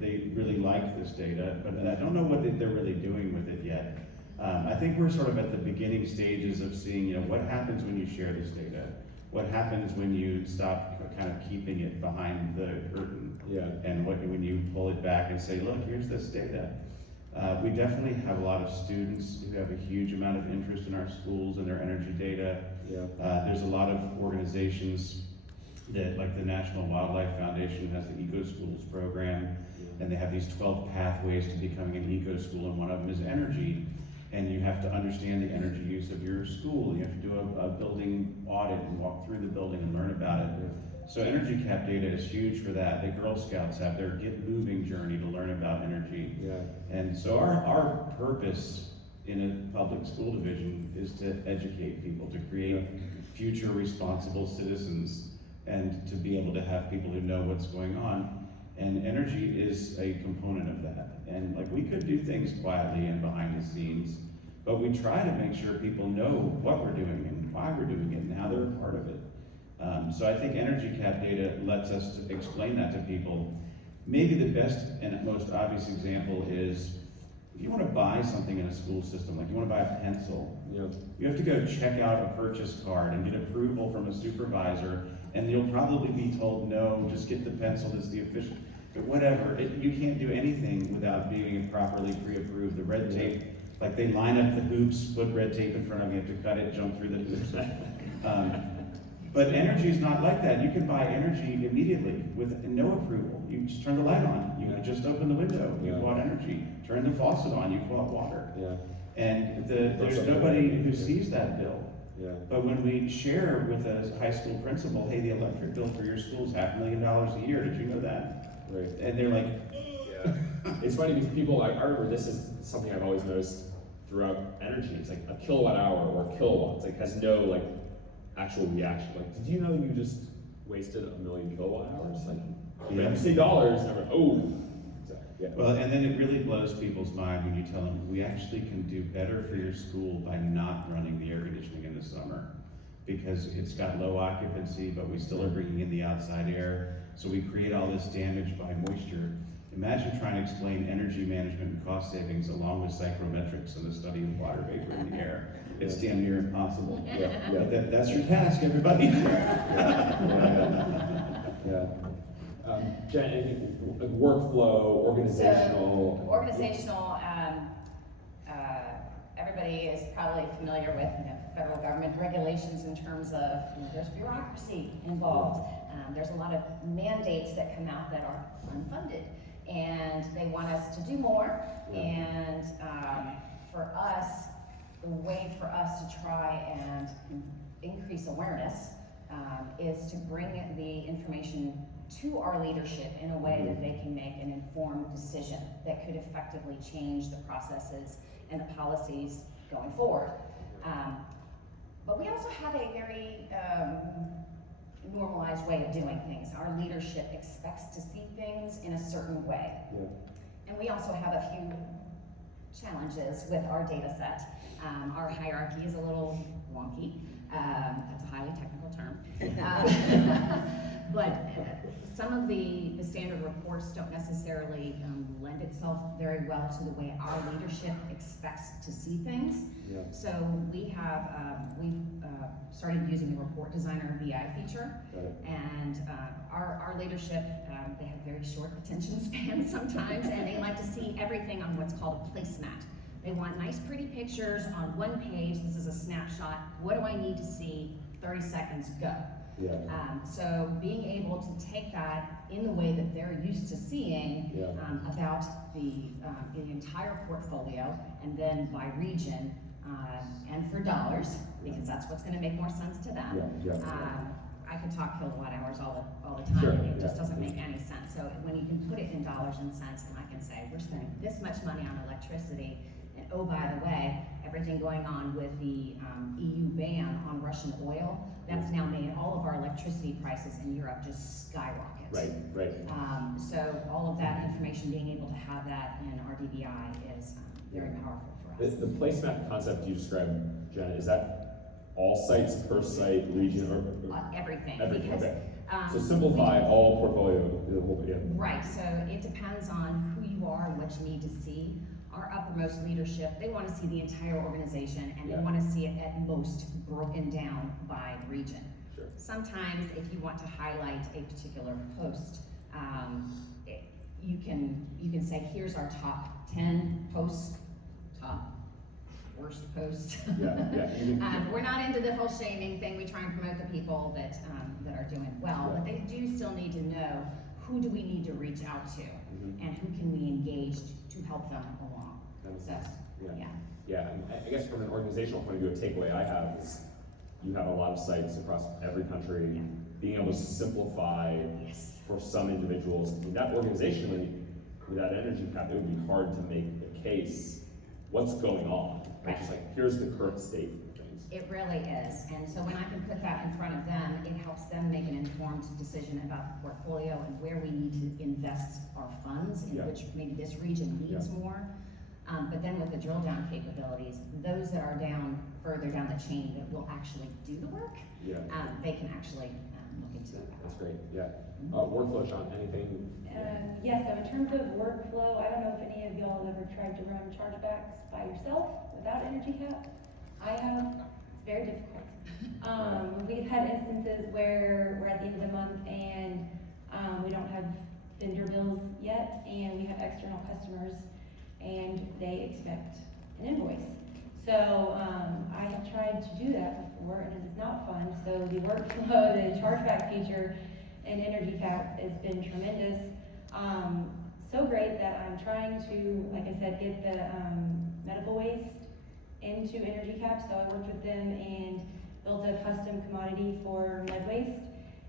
they really like this data, but I don't know what they're really doing with it yet. I think we're sort of at the beginning stages of seeing, what happens when you share this data? What happens when you stop kind of keeping it behind the curtain? Yeah. And when you pull it back and say, look, here's this data. We definitely have a lot of students who have a huge amount of interest in our schools and their energy data. Yeah. There's a lot of organizations that, like the National Wildlife Foundation has the Eco Schools program, and they have these 12 pathways to becoming an eco school, and one of them is energy. And you have to understand the energy use of your school. You have to do a building audit and walk through the building and learn about it. So EnergyCAP data is huge for that. The Girl Scouts have their Get Moving journey to learn about energy. Yeah. And so our purpose in a public school division is to educate people, to create future responsible citizens, and to be able to have people who know what's going on. And energy is a component of that. And like, we could do things quietly and behind the scenes, but we try to make sure people know what we're doing and why we're doing it and how they're a part of it. So I think EnergyCAP data lets us to explain that to people. Maybe the best and most obvious example is, if you want to buy something in a school system, like you want to buy a pencil, you have to go check out a purchase card and get approval from a supervisor, and you'll probably be told, no, just get the pencil that's the official, but whatever. You can't do anything without being properly pre-approved. The red tape, like they line up the hoops, put red tape in front of you, have to cut it, jump through the hoops. But energy is not like that. You can buy energy immediately with no approval. You just turn the light on. You just open the window. You bought energy. Turn the faucet on. You bought water. Yeah. And there's nobody who sees that bill. Yeah. But when we share with a high school principal, hey, the electric bill for your school is $500,000 a year. Did you know that? Right. And they're like, yeah. It's funny because people, I remember this is something I've always noticed throughout energy. It's like a kilowatt hour or a kilowatt. It's like has no actual reaction. Like, did you know you just wasted 1 million kilowatt hours? Like, yeah. You say dollars, and I'm like, oh. Yeah. Well, and then it really blows people's mind when you tell them, we actually can do better for your school by not running the air conditioning in the summer, because it's got low occupancy, but we still are bringing in the outside air. So we create all this damage by moisture. Imagine trying to explain energy management and cost savings along with psychrometrics and the study of water vapor in the air. It's damn near impossible. But that's your task, everybody. Jen, anything, workflow, organizational? So, organizational, everybody is probably familiar with federal government regulations in terms of, there's bureaucracy involved. There's a lot of mandates that come out that are unfunded, and they want us to do more. And for us, the way for us to try and increase awareness is to bring the information to our leadership in a way that they can make an informed decision that could effectively change the processes and the policies going forward. But we also have a very normalized way of doing things. Our leadership expects to see things in a certain way. And we also have a few challenges with our data set. Our hierarchy is a little wonky. That's a highly technical term. But some of the standard reports don't necessarily lend itself very well to the way our leadership expects to see things. So we have we've started using the Report Designer BI feature, and our leadership, they have very short attention spans sometimes, and they like to see everything on what's called a placemat. They want nice, pretty pictures on one page. This is a snapshot. What do I need to see? 30 seconds, go. So being able to take that in the way that they're used to seeing about the entire portfolio, and then by region, and for dollars, because that's what's going to make more sense to them. I could talk kilowatt hours all the time. Sure. It just doesn't make any sense. So when you can put it in dollars and cents, and I can say we're spending this much money on electricity, and oh, by the way, everything going on with the EU ban on Russian oil, that's now made all of our electricity prices in Europe just skyrocket. it. Right. So all of that information, being able to have that in our DBI is very powerful for us. The placemat concept you described, Jenna, is that all sites per site, region, or Everything. everything? Because, Okay. So simplify all portfolio. Yeah. Right, so it depends on who you are and what you need to see. Our uppermost leadership, they want to see the entire organization, and they want to see it at most broken down by region. Sure. Sometimes if you want to highlight a particular post, you can say, here's our top 10 posts, top worst posts. We're not into the whole shaming thing. We try and promote the people that are doing well, but they do still need to know who do we need to reach out to, and who can we engage to help them along. That makes So, sense. yeah. Yeah, and I guess from an organizational point of view, a takeaway I have is you have a lot of sites across every country. Being able to simplify for some individuals, I mean, that organizationally, without EnergyCAP, it would be hard to make the case what's going on. Right? Just like, here's the current state of things. It really is, and so when I can put that in front of them, it helps them make an informed decision about the portfolio and where we need to invest our funds, in which maybe this region needs more. But then with the drill down capabilities, those that are further down the chain that will actually do the work, they can actually look into it. That's great, workflow, Sean, anything? Yes, so in terms of workflow, I don't know if any of y'all have ever tried to run chargebacks by yourself without EnergyCAP. I have. It's very difficult. We've had instances where we're at the end of the month and we don't have vendor bills yet, and we have external customers, and they expect an invoice. So I have tried to do that before, and it is not fun. So the workflow, the chargeback feature in EnergyCAP has been tremendous. So great that I'm trying to, like I said, get the medical waste into EnergyCAP. So I worked with them and built a custom commodity for med waste,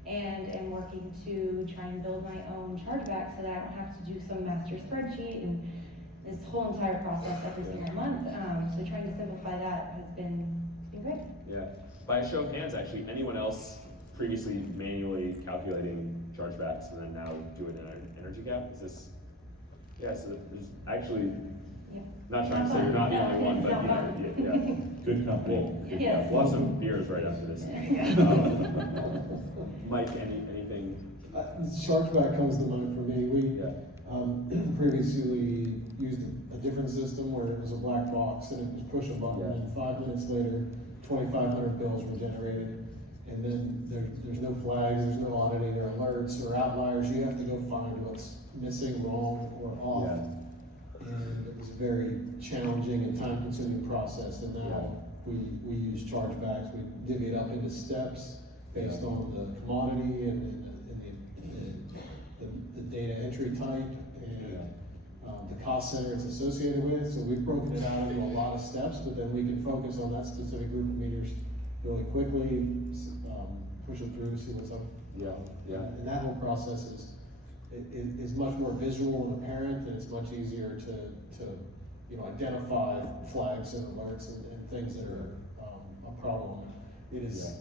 and am working to try and build my own chargeback so that I don't have to do some master spreadsheet and this whole entire process every single month. So trying to simplify that has been great. Yeah. By a show of hands, actually, anyone else previously manually calculating chargebacks and then now doing an EnergyCAP? Is this? Yeah. So there's actually. Not trying to say you're not the only one, but good company. Yes. We'll have some beers right after this. Mike, anything? Chargeback comes to mind for me. We previously used a different system where it was a black box and it was push a button, and 5 minutes later, 2,500 bills were generated. And then there's no flags, there's no auditing or alerts or outliers. You have to go find what's missing, wrong, or off. And it was a very challenging and time-consuming process. And now we use chargebacks. We divvy it up into steps based on the commodity and the data entry type and the cost center it's associated with. So we've broken it out into a lot of steps, but then we can focus on that specific group of meters really quickly, push it through, see what's up. And that whole process is much more visual and apparent, and it's much easier to identify flags and alerts and things that are a problem. It is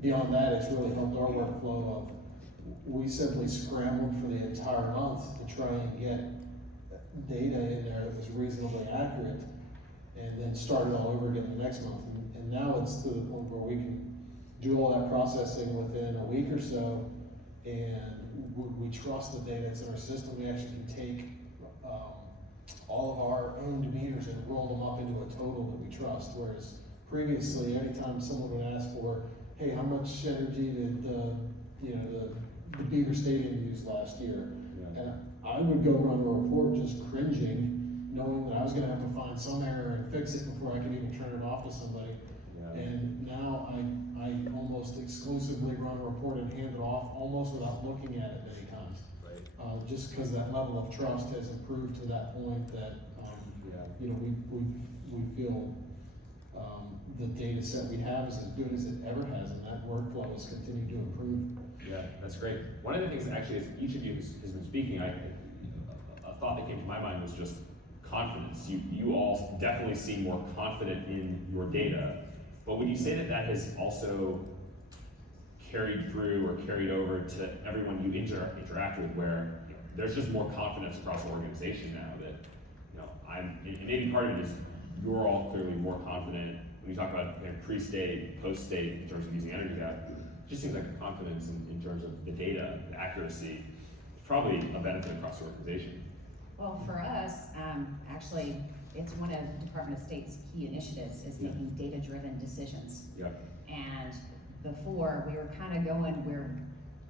beyond that. It's really helped our workflow of we simply scrambled for the entire month to try and get data in there that was reasonably accurate, and then started all over again the next month. And now it's to the point where we can do all that processing within a week or so, and we trust the data that's in our system. We actually can take all of our owned meters and roll them up into a total that we trust. Whereas previously, anytime someone would ask for, hey, how much energy did the Beaver Stadium use last year? And I would go run a report just cringing, knowing that I was going to have to find some error and fix it before I could even turn it off to somebody. And now I almost exclusively run a report and hand it off almost without looking at it many times. Just because that level of trust has improved to that point that we feel the data set we have is as good as it ever has, and that workflow has continued to improve. Yeah, that's great. One of the things actually, as each of you has been speaking, a thought that came to my mind was just confidence. You all definitely seem more confident in your data, but would you say that has also carried through or carried over to everyone you interact with, where there's just more confidence across the organization now that, and maybe part of it is you're all clearly more confident when you talk about pre-state, post-state in terms of using EnergyCAP. It just seems like the confidence in terms of the data, the accuracy, is probably a benefit across the organization. Well, for us, actually, it's one of the Department of State's key initiatives is making data-driven decisions. Yep. And before, we were kind of going where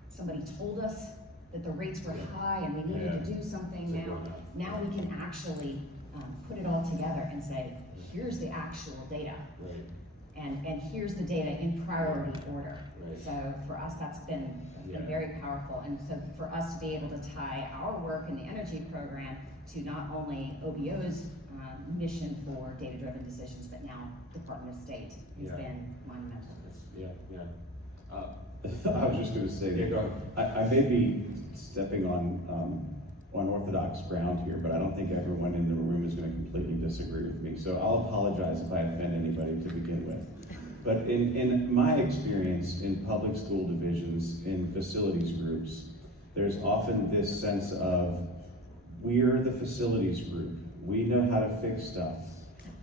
somebody told us that the rates were high and we needed to do something. Now we can actually put it all together and say, here's the actual data. Right. And here's the data in priority order. Right. So for us, that's been very powerful. And so for us to be able to tie our work in the energy program to not only OBO's mission for data-driven decisions, but now Department of State has been monumental. I was just going to say that I may be stepping on unorthodox ground here, but I don't think everyone in the room is going to completely disagree with me. So I'll apologize if I offend anybody to begin with. But in my experience in public school divisions, in facilities groups, there's often this sense of, we're the facilities group. We know how to fix stuff.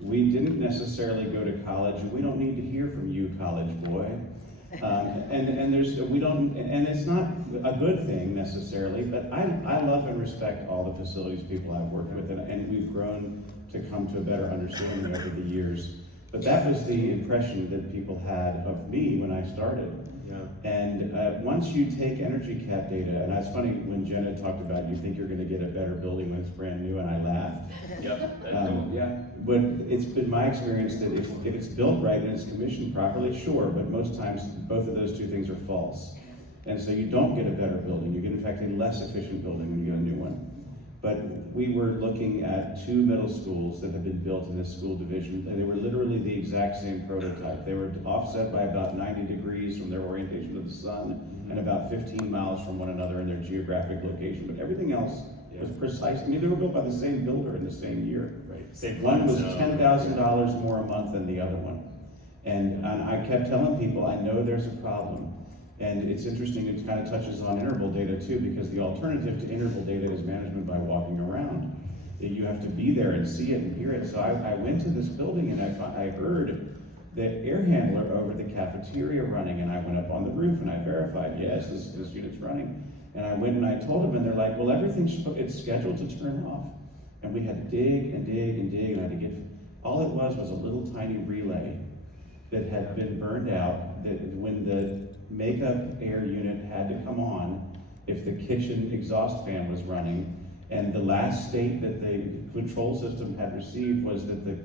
We didn't necessarily go to college, and we don't need to hear from you, college boy. And it's not a good thing necessarily, but I love and respect all the facilities people I've worked with, and we've grown to come to a better understanding over the years. But that was the impression that people had of me when I started. And once you take EnergyCAP data, and it's funny when Jenna talked about you think you're going to get a better building when it's brand new, and I laughed. But it's been my experience that if it's built right and it's commissioned properly, sure, but most times both of those two things are false. And so you don't get a better building, you get in fact a less efficient building when you get a new one. But we were looking at 2 middle schools that had been built in this school division, and they were literally the exact same prototype. They were offset by about 90 degrees from their orientation of the sun, and about 15 miles from one another in their geographic location. But everything else was precise. I mean, they were built by the same builder in the same year. Right. One was $10,000 more a month than the other one. And I kept telling people, I know there's a problem. And it's interesting, it kind of touches on interval data too, because the alternative to interval data is management by walking around. You have to be there and see it and hear it. So I went to this building and I heard the air handler over the cafeteria running, and I went up on the roof and I verified, yes, this unit's running. And I went and I told them, and they're like, well, it's scheduled to turn off. And we had to dig and dig and dig, and I had to get, all it was a little tiny relay that had been burned out, that when the makeup air unit had to come on, if the kitchen exhaust fan was running, and the last state that the control system had received was that the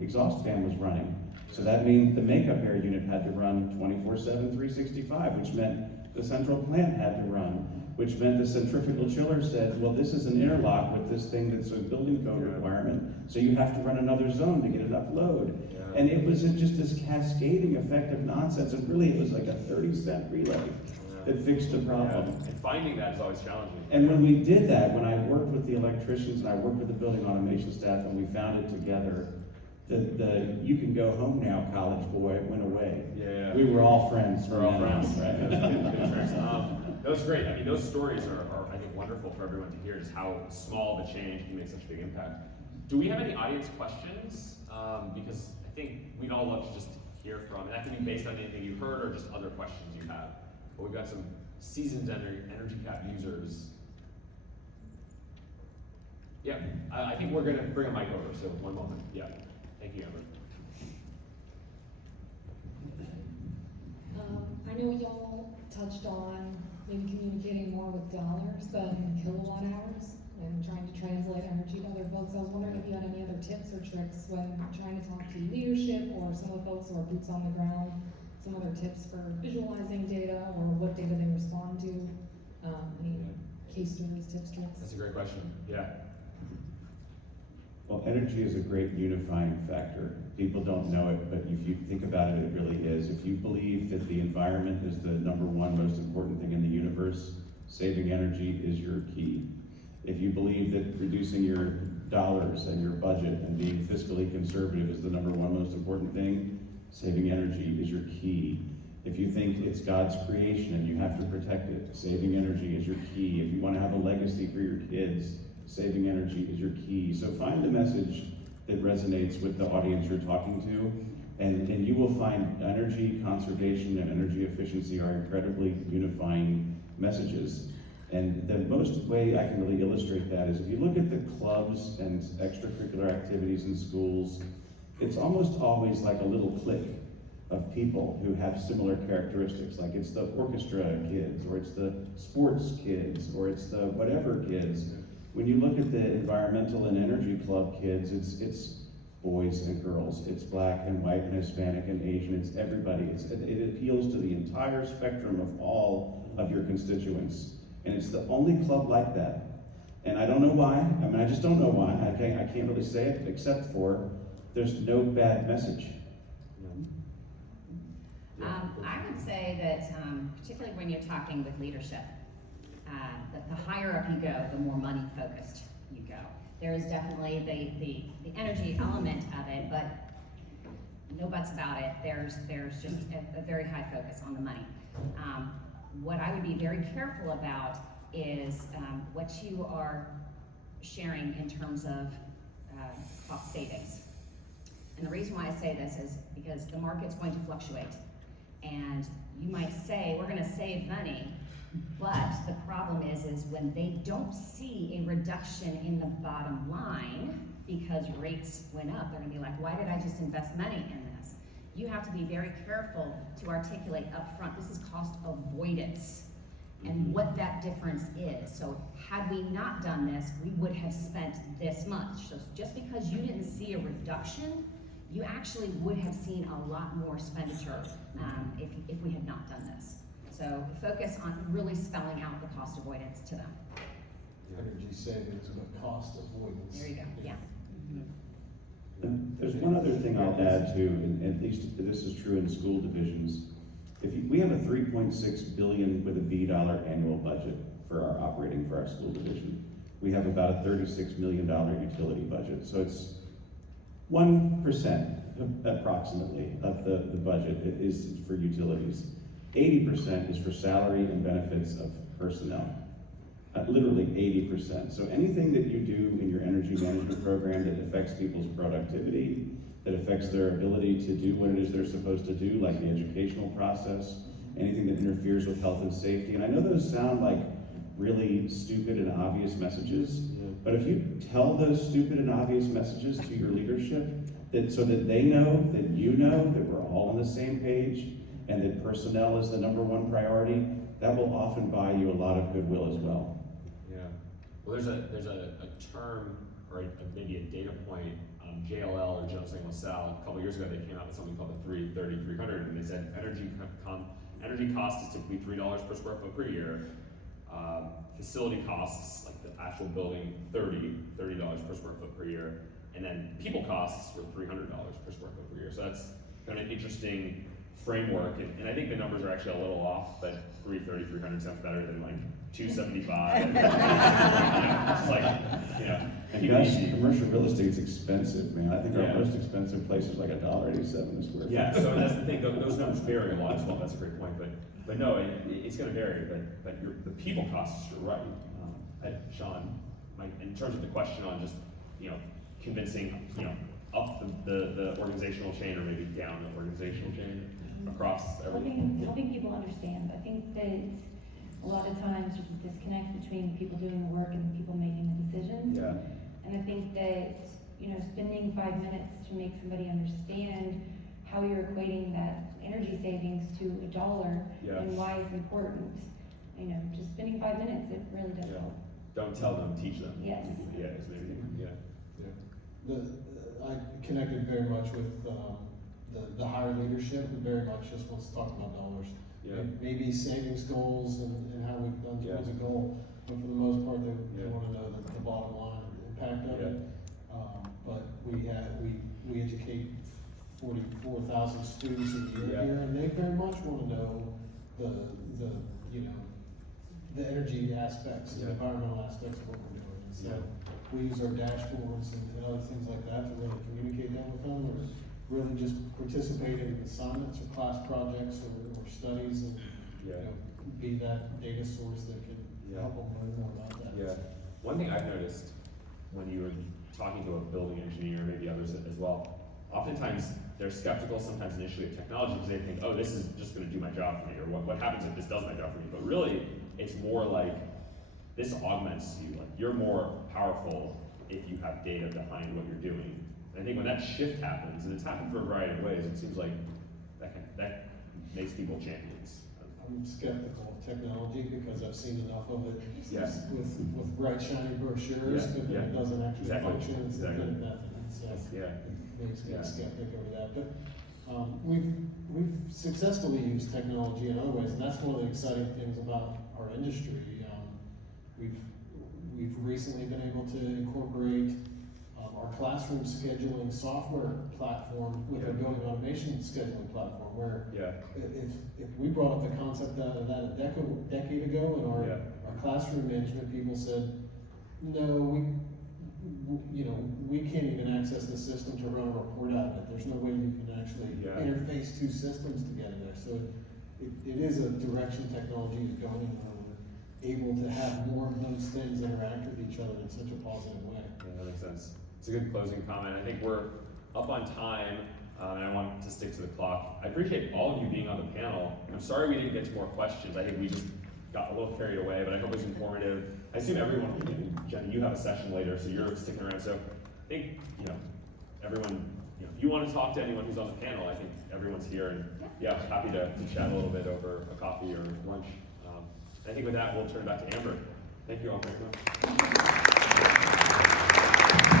exhaust fan was running. So that means the makeup air unit had to run 24/7, 365, which meant the central plant had to run, which meant the centrifugal chiller said, well, this is an interlock with this thing that's a building code requirement, so you have to run another zone to get enough load. And it was just this cascading effect of nonsense, and really it was like a 30-cent relay that fixed the problem. And finding that is always challenging. And when we did that, when I worked with the electricians and I worked with the building automation staff and we found it together, the you can go home now, college boy, went away. We were all friends. We're all friends, right? That was great. I mean, those stories are, I think, wonderful for everyone to hear, just how small the change can make such a big impact. Do we have any audience questions? Because I think we'd all love to just hear from, and that can be based on anything you've heard or just other questions you have. But we've got some seasoned EnergyCAP users. Yeah, I think we're gonna bring a mic over, so one moment. Yeah, thank you, Amber. I know y'all touched on maybe communicating more with dollars than kilowatt hours and trying to translate energy to other folks. I was wondering if you had any other tips or tricks when trying to talk to leadership or some of the folks who are boots on the ground, some other tips for visualizing data or what data they respond to, any case stories, tips, tricks? That's a great question, yeah. Well, energy is a great unifying factor. People don't know it, but if you think about it, it really is. If you believe that the environment is the #1 most important thing in the universe, saving energy is your key. If you believe that reducing your dollars and your budget and being fiscally conservative is the #1 most important thing, saving energy is your key. If you think it's God's creation and you have to protect it, saving energy is your key. If you want to have a legacy for your kids, saving energy is your key. So find the message that resonates with the audience you're talking to, and you will find energy conservation and energy efficiency are incredibly unifying messages. And the most way I can really illustrate that is if you look at the clubs and extracurricular activities in schools, it's almost always like a little clique of people who have similar characteristics. Like it's the orchestra kids, or it's the sports kids, or it's the whatever kids. When you look at the environmental and energy club kids, it's boys and girls, it's black and white and Hispanic and Asian, it's everybody. It appeals to the entire spectrum of all of your constituents. And it's the only club like that. And I don't know why. I mean, I just don't know why. I can't really say it, except for there's no bad message. I would say that, particularly when you're talking with leadership, that the higher up you go, the more money focused you go. There is definitely the energy element of it, but no buts about it. There's just a very high focus on the money. What I would be very careful about is what you are sharing in terms of cost savings. And the reason why I say this is because the market's going to fluctuate. And you might say, we're gonna save money, but the problem is when they don't see a reduction in the bottom line because rates went up, they're gonna be like, why did I just invest money in this? You have to be very careful to articulate upfront, this is cost avoidance and what that difference is. So had we not done this, we would have spent this much. So just because you didn't see a reduction, you actually would have seen a lot more expenditure if we had not done this. So focus on really spelling out the cost avoidance to them. Energy savings, but cost avoidance. There you go, yeah. And there's one other thing I'll add to, and at least this is true in school divisions. We have a $3.6 billion with a B dollar annual budget for our operating for our school division. We have about a $36 million utility budget. So it's 1% approximately of the budget is for utilities. 80% is for salary and benefits of personnel. Literally 80%. So anything that you do in your energy management program that affects people's productivity, that affects their ability to do what it is they're supposed to do, like the educational process, anything that interferes with health and safety. And I know those sound like really stupid and obvious messages, but if you tell those stupid and obvious messages to your leadership, so that they know, that you know, that we're all on the same page, and that personnel is the #1 priority, that will often buy you a lot of goodwill as well. Yeah. Well, there's a term, or maybe a data point, JLL or Jones Lang LaSalle, a couple years ago they came out with something called the 330-300, and they said energy cost is typically $3 per square foot per year. Facility costs, like the actual building, $30 per square foot per year. And then people costs were $300 per square foot per year. So that's kind of an interesting framework. And I think the numbers are actually a little off, but 300 sounds better than like 275. It's like, And gosh, commercial real estate's expensive, man. I think our most expensive place is like $1.87 a square foot. Yeah, so that's the thing, those numbers vary a lot as well. That's a great point. But no, it's going to vary. But the people costs, you're right. Sean, in terms of the question on just, convincing, up the organizational chain or maybe down the organizational chain across everything. Helping people understand. I think that a lot of times there's a disconnect between the people doing the work and the people making the decisions. Yeah. And I think that, spending 5 minutes to make somebody understand how you're equating that energy savings to $1 and why it's important. Just spending 5 minutes, it really does help. Don't tell them, teach them. Yes. Yeah, it's maybe, I connected very much with the higher leadership, and very much just wants to talk about dollars. Yeah. Maybe savings goals and how we've done towards a goal, but for the most part, they want to know the bottom line impact of it. But we educate 44,000 students a year here, and they very much want to know the energy aspects, the environmental aspects of what we're doing. And so we use our dashboards and other things like that to really communicate that with them, or really just participate in assignments or class projects or studies and, you Yeah. know, be that data source that can Yeah. help them learn more about that. Yeah. One thing I've noticed when you were talking to a building engineer, maybe others as well, oftentimes they're skeptical sometimes initially of technology because they think, oh, this is just going to do my job for me, or what happens if this does my job for me? But really, it's more like this augments you. Like you're more powerful if you have data behind what you're doing. And I think when that shift happens, and it's happened for a variety of ways, it seems like that makes people champions. I'm skeptical of technology because I've seen enough of it Yes. with bright shiny brochures, Yeah, but yeah. it doesn't actually Exactly, function. It's exactly. a method. So Yeah. it makes me Yeah. a skeptic over that. But we've successfully used technology in other ways, and that's one of the exciting things about our industry. We've recently been able to incorporate our classroom scheduling software platform with a building automation scheduling platform, where Yeah. if we brought up the concept of that a decade ago, and our classroom management people said, no, we can't even access the system to run a report out of it. There's no way you can actually interface two systems together there. So it is a direction technology is going in where we're able to have more of those things interact with each other in such a positive way. Yeah, that makes sense. It's a good closing comment. I think we're up on time, and I want to stick to the clock. I appreciate all of you being on the panel. I'm sorry we didn't get to more questions. I think we just got a little carried away, but I hope it was informative. I assume everyone, Jenna, you have a session later, so you're sticking around. So I think, everyone, if you want to talk to anyone who's on the panel, I think everyone's here, and happy to chat a little bit over a coffee or lunch. I think with that, we'll turn it back to Amber. Thank you all very much.